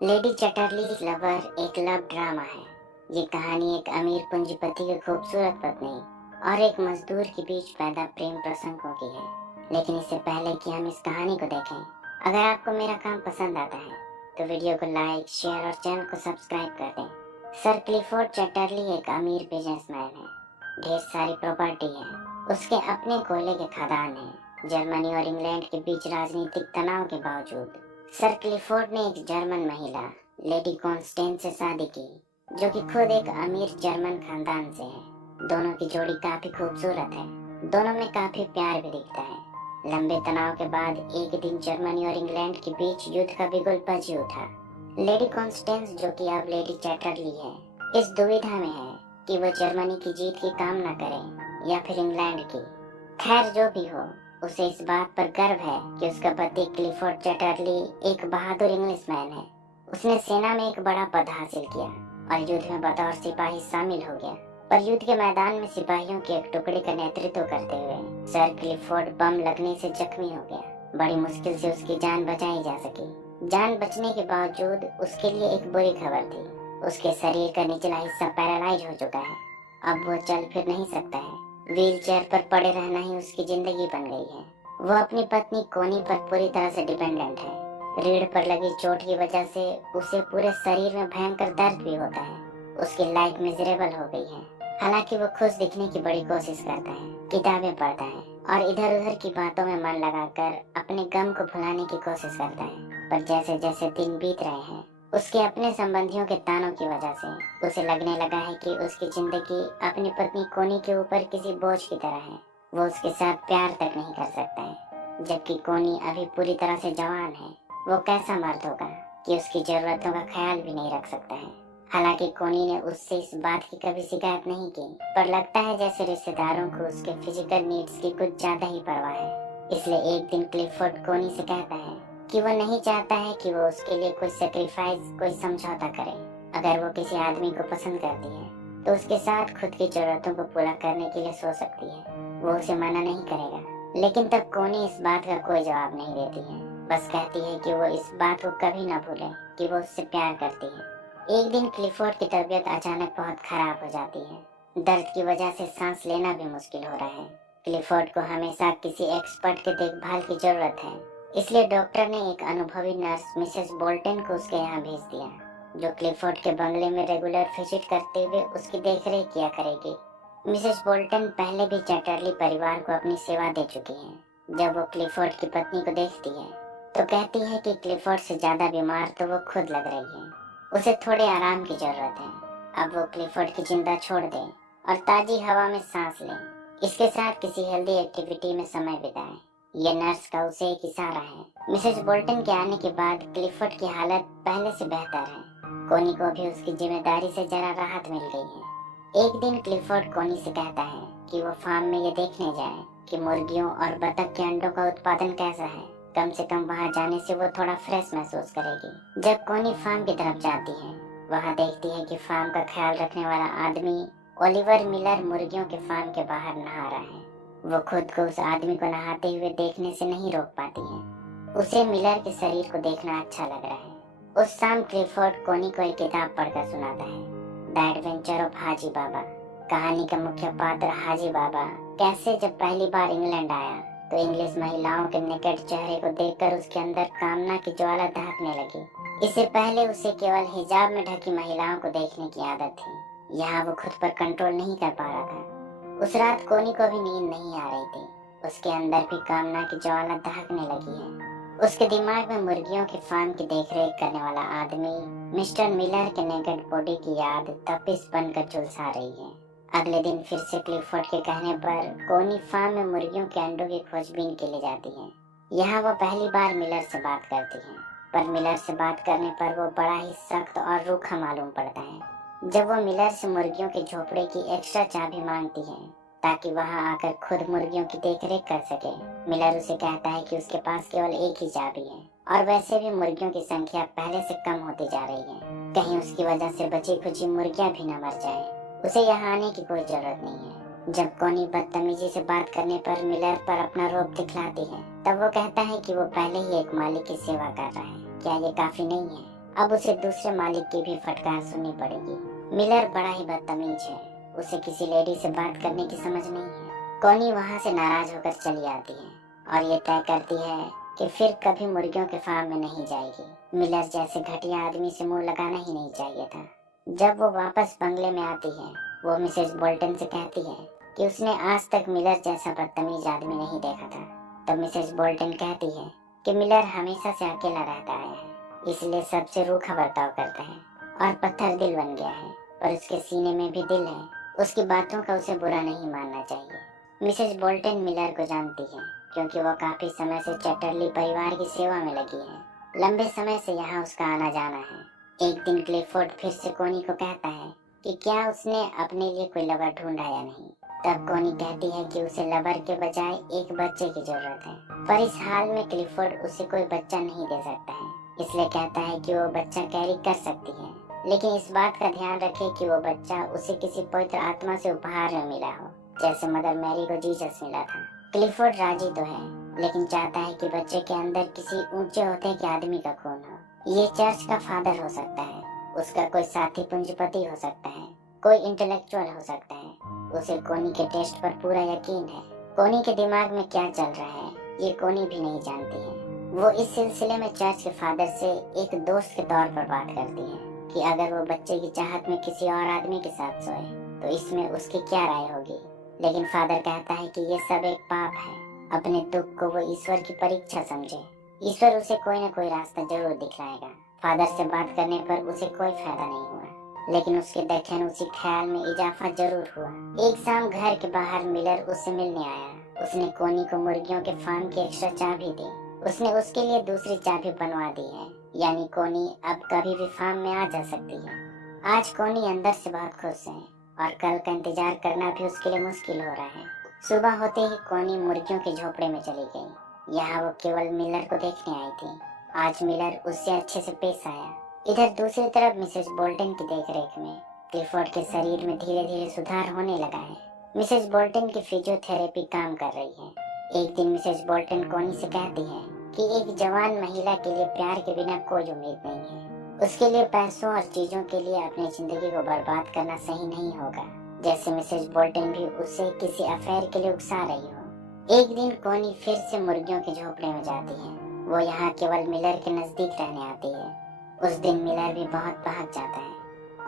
Lady Chatterley's lover एक love drama है। ये कहानी एक अमीर पूंजीपति की खूबसूरत पत्नी और एक मजदूर के बीच पैदा प्रेम प्रसंगों की है। लेकिन इससे पहले कि हम इस कहानी को देखें, अगर आपको मेरा काम पसंद आता है तो वीडियो को लाइक, शेयर और चैनल को सब्सक्राइब कर दें। सर क्लिफोर्ड चैटरली एक अमीर बिजनेसमैन है। ढेर सारी प्रॉपर्टी है, उसके अपने कोयले के खदान हैं। जर्मनी और इंग्लैंड के बीच राजनीतिक तनाव के बावजूद सर क्लिफोर्ड ने एक जर्मन महिला लेडी कॉन्स्टेंस से शादी की, जो कि खुद एक अमीर जर्मन खानदान से है। दोनों की जोड़ी काफी खूबसूरत है, दोनों में काफी प्यार भी दिखता है। लंबे तनाव के बाद एक दिन जर्मनी और इंग्लैंड के बीच युद्ध का बिगुल बज उठा। लेडी कॉन्स्टेंस, जो कि अब लेडी चैटरली है, इस दुविधा में है कि वो जर्मनी की जीत की कामना करे या फिर इंग्लैंड की। खैर, जो भी हो, उसे इस बात पर गर्व है कि उसका पति क्लिफोर्ड चैटरली एक बहादुर इंग्लिशमैन है। उसने सेना में एक बड़ा पद हासिल किया और युद्ध में बतौर सिपाही शामिल हो गया। पर युद्ध के मैदान में सिपाहियों के एक टुकड़े का नेतृत्व करते हुए सर क्लिफोर्ड बम लगने से जख्मी हो गया। बड़ी मुश्किल से उसकी जान बचाई जा सकी। जान बचने के बावजूद उसके लिए एक बुरी खबर थी। उसके शरीर का निचला हिस्सा पैरालाइज हो चुका है। अब वो चल फिर नहीं सकता है। व्हील चेयर पर पड़े रहना ही उसकी जिंदगी बन गई है। वो अपनी पत्नी कोनी पर पूरी तरह से डिपेंडेंट है। रीढ़ पर लगी चोट की वजह से उसे पूरे शरीर में भयंकर दर्द भी होता है। उसकी लाइफ मिजरेबल हो गई है। हालांकि वो खुश दिखने की बड़ी कोशिश करता है, किताबें पढ़ता है और इधर उधर की बातों में मन लगाकर अपने गम को भुलाने की कोशिश करता है। पर जैसे जैसे दिन बीत रहे हैं, उसके अपने संबंधियों के तानों की वजह से उसे लगने लगा है कि उसकी जिंदगी अपनी पत्नी कोनी के ऊपर किसी बोझ की तरह है। वो उसके साथ प्यार तक नहीं कर सकता है, जबकि कोनी अभी पूरी तरह से जवान है। वो कैसा मर्द होगा कि उसकी जरूरतों का ख्याल भी नहीं रख सकता है। हालांकि कोनी ने उससे इस बात की कभी शिकायत नहीं की, पर लगता है जैसे रिश्तेदारों को उसके फिजिकल नीड्स की कुछ ज्यादा ही परवाह है। इसलिए एक दिन क्लिफोर्ड कोनी से कहता है कि वो नहीं चाहता है कि वो उसके लिए कोई सेक्रीफाइस, कोई समझौता करे। अगर वो किसी आदमी को पसंद करती है तो उसके साथ खुद की जरूरतों को पूरा करने के लिए सो सकती है। वो उसे मना नहीं करेगा। लेकिन तब कोनी इस बात का कोई जवाब नहीं देती है। बस कहती है कि वो इस बात को कभी ना भूले कि वो उससे प्यार करती है। एक दिन क्लिफोर्ड की तबीयत अचानक बहुत खराब हो जाती है। दर्द की वजह से सांस लेना भी मुश्किल हो रहा है। क्लिफोर्ड को हमेशा किसी एक्सपर्ट के देखभाल की जरूरत है। इसलिए डॉक्टर ने एक अनुभवी नर्स मिसेस बोल्टन को उसके यहाँ भेज दिया, जो क्लिफोर्ड के बंगले में रेगुलर विजिट करते हुए उसकी देखरेख किया करेगी। मिसेस बोल्टन पहले भी चैटरली परिवार को अपनी सेवा दे चुकी हैं। जब वो क्लिफोर्ड की पत्नी को देखती है तो कहती है कि क्लिफोर्ड से ज्यादा बीमार तो वो खुद लग रही है। उसे थोड़े आराम की जरूरत है। अब वो क्लिफोर्ड की चिंता छोड़ दे और ताजी हवा में सांस ले। इसके साथ किसी हेल्दी एक्टिविटी में समय बिताए। ये नर्स का उसे एक इशारा है। मिसेस बोल्टन के आने के बाद क्लिफोर्ड की हालत पहले से बेहतर है। कोनी को भी उसकी जिम्मेदारी से जरा राहत मिल गई है। एक दिन क्लिफोर्ड कोनी से कहता है कि वो फार्म में ये देखने जाए कि मुर्गियों और बतख के अंडों का उत्पादन कैसा है। कम से कम वहाँ जाने से वो थोड़ा फ्रेश महसूस करेगी। जब कोनी फार्म की तरफ जाती है, वहाँ देखती है कि फार्म का ख्याल रखने वाला आदमी ओलिवर मिलर मुर्गियों के फार्म के बाहर नहा रहा है। वो खुद को उस आदमी को नहाते हुए देखने से नहीं रोक पाती है। उसे मिलर के शरीर को देखना अच्छा लग रहा है। उस शाम क्लिफोर्ड कोनी को एक किताब पढ़कर सुनाता है, द एडवेंचर ऑफ हाजी बाबा। कहानी का मुख्य पात्र हाजी बाबा कैसे जब पहली बार इंग्लैंड आया तो इंग्लिश महिलाओं के निकट चेहरे को देखकर उसके अंदर कामना की ज्वाला दहकने लगी। इससे पहले उसे केवल हिजाब में ढकी महिलाओं को देखने की आदत थी। यहाँ वो खुद पर कंट्रोल नहीं कर पा रहा था। उस रात कोनी को भी नींद नहीं आ रही थी। उसके अंदर भी कामना की ज्वाला दहकने लगी है। उसके दिमाग में मुर्गियों के फार्म की देखरेख करने वाला आदमी मिस्टर मिलर के नेकेड बॉडी की याद तपिश बनकर झुलसा रही है। अगले दिन फिर से क्लिफोर्ड के कहने पर कोनी फार्म में मुर्गियों के अंडों की खोजबीन के लिए जाती है। यहाँ वो पहली बार मिलर से बात करती है, पर मिलर से बात करने पर वो बड़ा ही सख्त और रूखा मालूम पड़ता है। जब वो मिलर से मुर्गियों के झोपड़े की एक्स्ट्रा चाबी मांगती है ताकि वहां आकर खुद मुर्गियों की देखरेख कर सके, मिलर उसे कहता है कि उसके पास केवल एक ही चाबी है और वैसे भी मुर्गियों की संख्या पहले से कम होती जा रही है। कहीं उसकी वजह से बची खुची मुर्गियां भी न मर जाएं। उसे यहाँ आने की कोई जरूरत नहीं है। जब कोनी बदतमीजी से बात करने पर मिलर पर अपना रोब दिखलाती है, तब वो कहता है कि वो पहले ही एक मालिक की सेवा कर रहा है। क्या ये काफी नहीं है? अब उसे दूसरे मालिक की भी फटकार सुननी पड़ेगी। मिलर बड़ा ही बदतमीज है, उसे किसी लेडी से बात करने की समझ नहीं है। कॉनी वहाँ से नाराज होकर चली आती है और ये तय करती है कि फिर कभी मुर्गियों के फार्म में नहीं जाएगी। मिलर जैसे घटिया आदमी से मुंह लगाना ही नहीं चाहिए था। जब वो वापस बंगले में आती है, वो मिसेज बोल्टन से कहती है कि उसने आज तक मिलर जैसा बदतमीज आदमी नहीं देखा था। तब मिसेज बोल्टन कहती है कि मिलर हमेशा से अकेला रहता आया है, इसलिए सबसे रूखा बर्ताव करता है और पत्थर दिल बन गया है, पर उसके सीने में भी दिल है। उसकी बातों का उसे बुरा नहीं मानना चाहिए। मिसेज बोल्टन मिलर को जानती है क्योंकि वो काफी समय से चैटरली परिवार की सेवा में लगी है। लंबे समय से यहाँ उसका आना जाना है। एक दिन क्लिफोर्ड फिर से कोनी को कहता है कि क्या उसने अपने लिए कोई लवर ढूंढा या नहीं। तब कोनी कहती है कि उसे लवर के बजाय एक बच्चे की जरूरत है, पर इस हाल में क्लिफोर्ड उसे कोई बच्चा नहीं दे सकता है, इसलिए कहता है कि वो बच्चा कैरी कर सकती है, लेकिन इस बात का ध्यान रखे कि वो बच्चा उसे किसी पवित्र आत्मा से उपहार में मिला हो, जैसे मदर मैरी को जीसस मिला था। क्लिफोर्ड राजी तो है, लेकिन चाहता है कि बच्चे के अंदर किसी ऊंचे ओहदे के आदमी का खून हो। ये चर्च का फादर हो सकता है, उसका कोई साथी पूंजीपति हो सकता है, कोई इंटेलेक्चुअल हो सकता है। उसे कोनी के टेस्ट पर पूरा यकीन है। कोनी के दिमाग में क्या चल रहा है ये कोनी भी नहीं जानती है। वो इस सिलसिले में चर्च के फादर से एक दोस्त के तौर पर बात करती है कि अगर वो बच्चे की चाहत में किसी और आदमी के साथ सोए तो इसमें उसकी क्या राय होगी। लेकिन फादर कहता है कि ये सब एक पाप है। अपने दुख को वो ईश्वर की परीक्षा समझे, ईश्वर उसे कोई न कोई रास्ता जरूर दिखलाएगा। फादर से बात करने पर उसे कोई फायदा नहीं हुआ, लेकिन उसके दखन उसी ख्याल में इजाफा जरूर हुआ। एक शाम घर के बाहर मिलर उससे मिलने आया। उसने कोनी को मुर्गियों के फार्म की एक्स्ट्रा चाबी दी। उसने उसके लिए दूसरी चाबी बनवा दी है, यानी कोनी अब कभी भी फार्म में आ जा सकती है। आज कोनी अंदर से बहुत खुश है और कल का इंतजार करना भी उसके लिए मुश्किल हो रहा है। सुबह होते ही कोनी मुर्गियों के झोपड़े में चली गई। यहाँ वो केवल मिलर को देखने आई थी। आज मिलर उससे अच्छे से पेश आया। इधर दूसरी तरफ मिसेज बोल्टन की देखरेख में क्लिफोर्ड के शरीर में धीरे धीरे सुधार होने लगा है। मिसेज बोल्टन की फिजियोथेरेपी काम कर रही है। एक दिन मिसेज बोल्टन कोनी से कहती है कि एक जवान महिला के लिए प्यार के बिना कोई उम्मीद नहीं है। उसके लिए पैसों और चीजों के लिए अपनी जिंदगी को बर्बाद करना सही नहीं होगा, जैसे मिसेज बोल्टन भी उसे किसी अफेयर के लिए उकसा रही हो। एक दिन कोनी फिर से मुर्गियों के झोपड़े में जाती है। वो यहाँ केवल मिलर के नजदीक रहने आती है। उस दिन मिलर भी बहुत भाग जाता है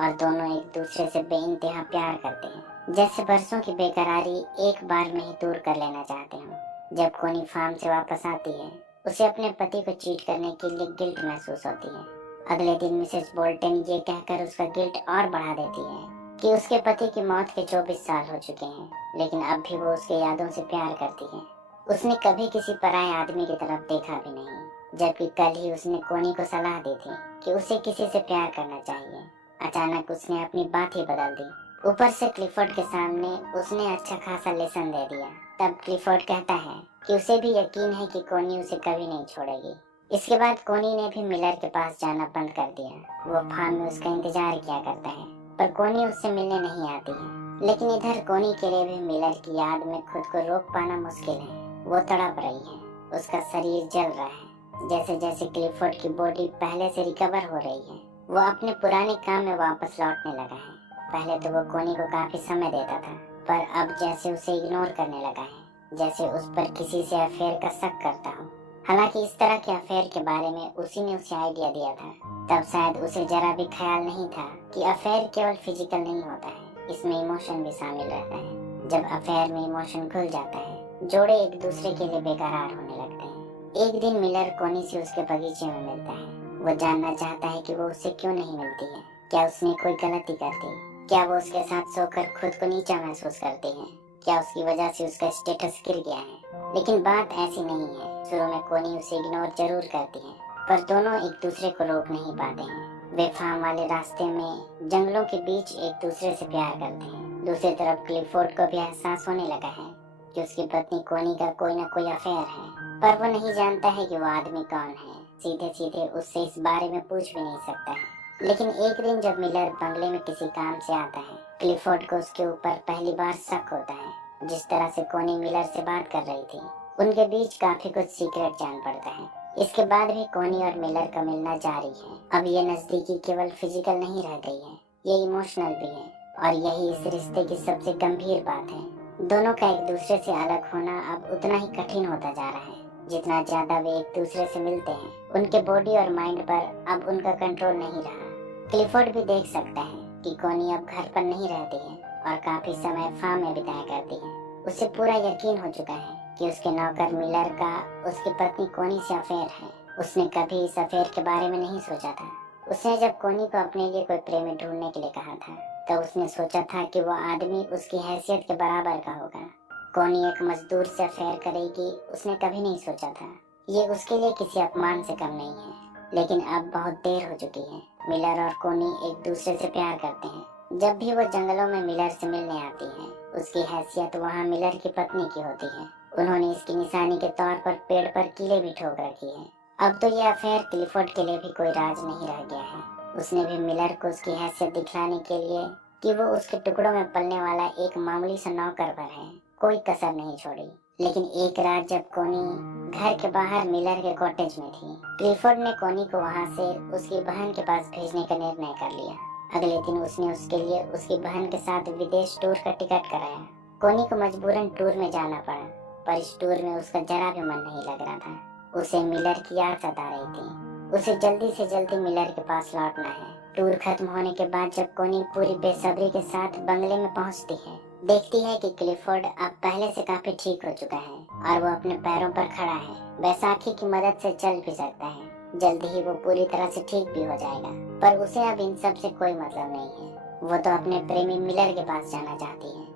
और दोनों एक दूसरे से बेइंतहा प्यार करते हैं, जैसे बरसों की बेकरारी एक बार में ही दूर कर लेना चाहते हो। जब कोनी फार्म से वापस आती है, उसे अपने पति को चीट करने के लिए गिल्ट महसूस होती है। अगले दिन मिसेज बोल्टन ये कहकर उसका गिल्ट और बढ़ा देती है कि उसके पति की मौत के 24 साल हो चुके हैं, लेकिन अब भी वो उसके यादों से प्यार करती है। उसने कभी किसी पराये आदमी की तरफ देखा भी नहीं, जबकि कल ही उसने कोनी को सलाह दी थी कि उसे किसी से प्यार करना चाहिए। अचानक उसने अपनी बात ही बदल दी। ऊपर से क्लिफोर्ड के सामने उसने अच्छा खासा लेसन दे दिया। तब क्लिफोर्ड कहता है कि उसे भी यकीन है कि कोनी उसे कभी नहीं छोड़ेगी। इसके बाद कोनी ने भी मिलर के पास जाना बंद कर दिया। वो फार्म में उसका इंतजार किया करता है, पर कोनी उससे मिलने नहीं आती है। लेकिन इधर कोनी के लिए भी मिलर की याद में खुद को रोक पाना मुश्किल है। वो तड़प रही है, उसका शरीर जल रहा है। जैसे जैसे क्लिफोर्ड की बॉडी पहले से रिकवर हो रही है, वो अपने पुराने काम में वापस लौटने लगा है। पहले तो वो कोनी को काफी समय देता था, पर अब जैसे उसे इग्नोर करने लगा है, जैसे उस पर किसी से अफेयर का शक करता हो। हालांकि इस तरह के अफेयर के बारे में उसी ने उसे आइडिया दिया था। तब शायद उसे जरा भी ख्याल नहीं था कि अफेयर केवल फिजिकल नहीं होता है, इसमें इमोशन भी शामिल रहता है। जब अफेयर में इमोशन घुल जाता है, जोड़े एक दूसरे के लिए बेकरार होने लगते हैं। एक दिन मिलर कोनी से उसके बगीचे में मिलता है। वो जानना चाहता है कि वो उससे क्यों नहीं मिलती है। क्या उसने कोई गलती कर दी? क्या वो उसके साथ सोकर खुद को नीचा महसूस करती है? क्या उसकी वजह से उसका स्टेटस गिर गया है? लेकिन बात ऐसी नहीं है। शुरू में कोनी उसे इग्नोर जरूर करती है, पर दोनों एक दूसरे को रोक नहीं पाते हैं। वे फार्म वाले रास्ते में जंगलों के बीच एक दूसरे से प्यार करते हैं। दूसरी तरफ क्लिफोर्ड को भी एहसास होने लगा है कि उसकी पत्नी कोनी का कोई न कोई अफेयर है, पर वो नहीं जानता है कि वो आदमी कौन है। सीधे सीधे उससे इस बारे में पूछ भी नहीं सकता है। लेकिन एक दिन जब मिलर बंगले में किसी काम से आता है, क्लिफोर्ड को उसके ऊपर पहली बार शक होता है। जिस तरह से कोनी मिलर से बात कर रही थी, उनके बीच काफी कुछ सीक्रेट जान पड़ता है। इसके बाद भी कोनी और मिलर का मिलना जारी है। अब ये नजदीकी केवल फिजिकल नहीं रह गई है, ये इमोशनल भी है, और यही इस रिश्ते की सबसे गंभीर बात है। दोनों का एक दूसरे से अलग होना अब उतना ही कठिन होता जा रहा है जितना ज्यादा वे एक दूसरे से मिलते हैं। उनके बॉडी और माइंड पर अब उनका कंट्रोल नहीं रहा। क्लिफोर्ड भी देख सकता है कि कोनी अब घर पर नहीं रहती है और काफी समय फार्म में बिताया करती है। उसे पूरा यकीन हो चुका है कि उसके नौकर मिलर का उसकी पत्नी कोनी से अफेयर है। उसने कभी इस अफेयर के बारे में नहीं सोचा था। उसने जब कोनी को अपने लिए कोई प्रेमी ढूंढने के लिए कहा था तो उसने सोचा था कि वो आदमी उसकी हैसियत के बराबर का होगा। कोनी एक मजदूर से अफेयर करेगी, उसने कभी नहीं सोचा था। ये उसके लिए किसी अपमान से कम नहीं है। लेकिन अब बहुत देर हो चुकी है। मिलर और कोनी एक दूसरे से प्यार करते हैं। जब भी वो जंगलों में मिलर से मिलने आती है, उसकी हैसियत वहाँ मिलर की पत्नी की होती है। उन्होंने इसकी निशानी के तौर पर पेड़ पर कीले भी ठोक रखी है। अब तो यह अफेयर क्लिफोर्ड के लिए भी कोई राज नहीं रह गया है। उसने भी मिलर को उसकी हैसियत दिखलाने के लिए कि वो उसके टुकड़ों में पलने वाला एक मामूली सा नौकर पर है, कोई कसर नहीं छोड़ी। लेकिन एक रात जब कोनी घर के बाहर मिलर के कॉटेज में थी, क्लिफोर्ड ने कोनी को वहां से उसकी बहन के पास भेजने का निर्णय कर लिया। अगले दिन उसने उसके लिए उसकी बहन के साथ विदेश टूर का टिकट कराया। कोनी को मजबूरन टूर में जाना पड़ा, पर इस टूर में उसका जरा भी मन नहीं लग रहा था। उसे मिलर की याद सता रही थी। उसे जल्दी से जल्दी मिलर के पास लौटना है। टूर खत्म होने के बाद जब कोनी पूरी बेसब्री के साथ बंगले में पहुंचती है, देखती है कि क्लिफोर्ड अब पहले से काफी ठीक हो चुका है और वो अपने पैरों पर खड़ा है। बैसाखी की मदद से चल भी सकता है। जल्दी ही वो पूरी तरह से ठीक भी हो जाएगा। पर उसे अब इन सब से कोई मतलब नहीं है। वो तो अपने प्रेमी मिलर के पास जाना चाहती है।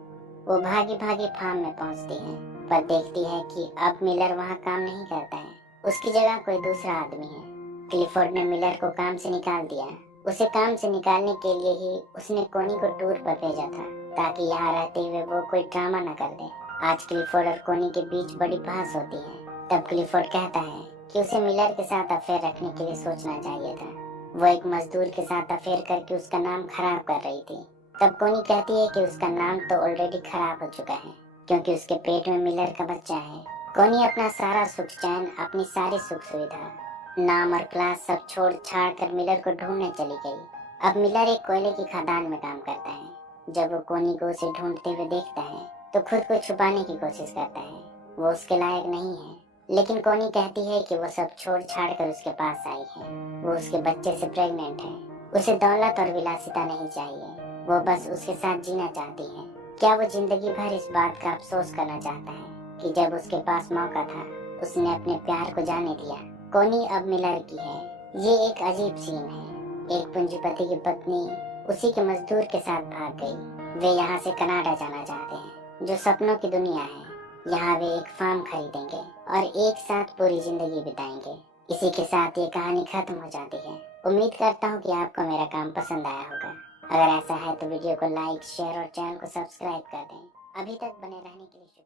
वो भागी भागी फार्म में पहुंचती है, पर देखती है कि अब मिलर वहाँ काम नहीं करता है। उसकी जगह कोई दूसरा आदमी है। क्लिफोर्ड ने मिलर को काम से निकाल दिया। उसे काम से निकालने के लिए ही उसने कोनी को टूर पर भेजा था, ताकि यहाँ रहते हुए वो कोई ड्रामा न कर दे। आज क्लिफोर्ड और कोनी के बीच बड़ी बहस होती है। तब क्लिफोर्ड कहता है कि उसे मिलर के साथ अफेयर रखने के लिए सोचना चाहिए था। वो एक मजदूर के साथ अफेयर करके उसका नाम खराब कर रही थी। तब कोनी कहती है कि उसका नाम तो ऑलरेडी खराब हो चुका है, क्योंकि उसके पेट में मिलर का बच्चा है। कोनी अपना सारा सुख चैन, अपनी सारी सुख सुविधा, नाम और क्लास सब छोड़ छाड़ कर मिलर को ढूंढने चली गई। अब मिलर एक कोयले की खदान में काम करता है। जब वो कोनी को उसे ढूंढते हुए देखता है तो खुद को छुपाने की कोशिश करता है। वो उसके लायक नहीं है। लेकिन कोनी कहती है कि वो सब छोड़ छाड़ कर उसके पास आई है। वो उसके बच्चे से प्रेग्नेंट है। उसे दौलत और विलासिता नहीं चाहिए। वो बस उसके साथ जीना चाहती है। क्या वो जिंदगी भर इस बात का अफसोस करना चाहता है कि जब उसके पास मौका था उसने अपने प्यार को जाने दिया। कोनी अब मिलर की है। ये एक अजीब सीन है। एक पूंजीपति की पत्नी उसी के मजदूर के साथ भाग गई। वे यहाँ से कनाडा जाना चाहते हैं, जो सपनों की दुनिया है। यहाँ वे एक फार्म खरीदेंगे और एक साथ पूरी जिंदगी बिताएंगे। इसी के साथ ये कहानी खत्म हो जाती है। उम्मीद करता हूँ कि आपको मेरा काम पसंद आया होगा। अगर ऐसा है तो वीडियो को लाइक, शेयर और चैनल को सब्सक्राइब कर दें। अभी तक बने रहने के लिए